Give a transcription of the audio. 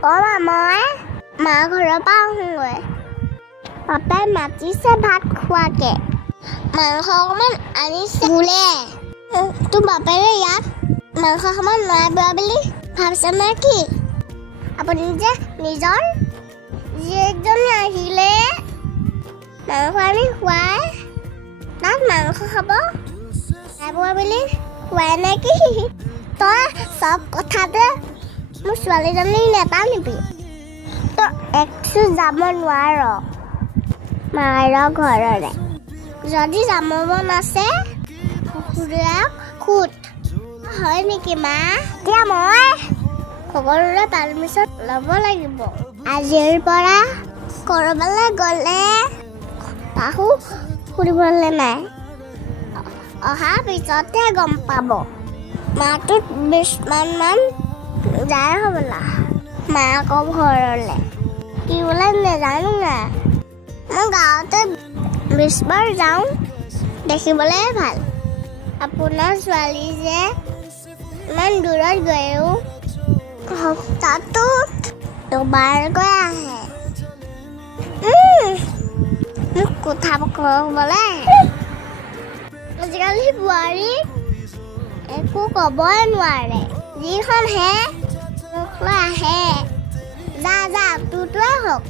মই মা ঘৰৰ পৰা আহোঁগৈ। পাপাই মাতিছে ভাত খোৱাকে। মাংস অকণমান আনিছে বোলে। তোৰ বাপেৰে ইয়াত মাংস খাব নোৱাৰিব বুলি ভাবিছে নে কি? আপুনি যে নিজৰ জীয়েকজনী আহিলে মাংস আনি খুৱাই তাত মাংস খাব বুলি খুৱাই নে কি? তই চব কথাতে মোৰ ছোৱালীজনী নেটানিবি। তই একচু যাব নোৱাৰ মাৰ ঘৰলৈ। যদি যাব মন আছে খুৰীয়েক সোধ। হয় নেকি মা? এতিয়া মই সকলোৰে পাৰ্মিশ্যন ল'ব লাগিব। আজিৰ পৰা ক'ৰবালৈ গ'লে তাহো সুধিবলৈ নাই। অহাৰ পিছতহে গম পাব। মাহটোত 20 মান যায় হ'বলা মাকৰ ঘৰলৈ। কি বোলে নেজানো নাই। মই গাঁৱতে 20 বাৰ যাওঁ। দেখিবলৈ ভাল। আপোনাৰ ছোৱালী যে ইমান দূৰত গৈও সপ্তাহটোত দুবাৰকৈ আহে। মোক কথা ক'বলৈ আজিকালি বোৱাৰী একো ক'বই নোৱাৰে। যিখন হে মোক লৈ আহে। যা তোৰটোৱে হওক।